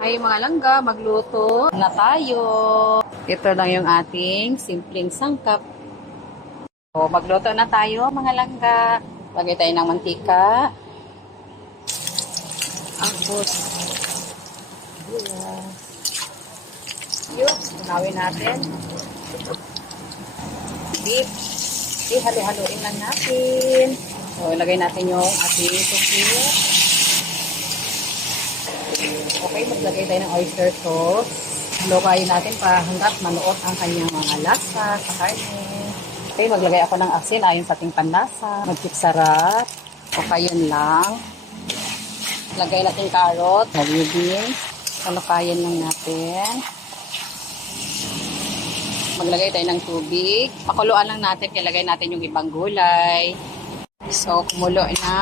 Ay mga langga, magluto na tayo. Ito lang yung ating simpleng sangkap. O, magluto na tayo mga langga. Lagay tayo ng mantika. Tapos, yun, tunawin natin. Beef. Halo-haloin lang natin. So, ilagay natin yung ating sushi. Okay, maglagay tayo ng oyster sauce. Halukayin natin para hanggat manuot ang kanyang mga lasa sa karne. Okay, maglagay ako ng asin ayon sa ating panlasa. Mag-keep sarap. Okay, yun lang. Lagay natin carrot, heavy beans. Halukayin lang natin. Maglagay tayo ng tubig. Pakuluan lang natin. Ilagay natin yung ibang gulay. So, kumulo na.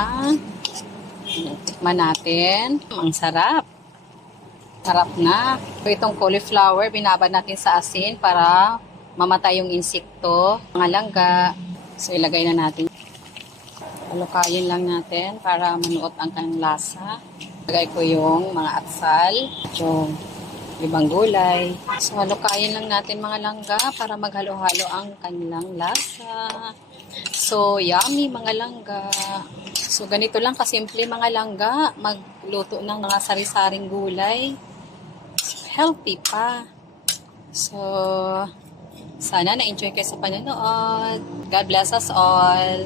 Tikman natin. Ang sarap. Sarap na. So, itong cauliflower, binabad natin sa asin para mamatay yung insekto. Mga langga. So, ilagay na natin. Halukayin lang natin para manuot ang kanyang lasa. Ilagay ko yung mga atsal, yung ibang gulay. So, halukayin lang natin mga langga para maghalo-halo ang kanilang lasa. So, yummy mga langga. So, ganito lang kasimple mga langga. Magluto ng mga sari-saring gulay. Healthy pa. So, sana na-enjoy kayo sa panonood. God bless us all.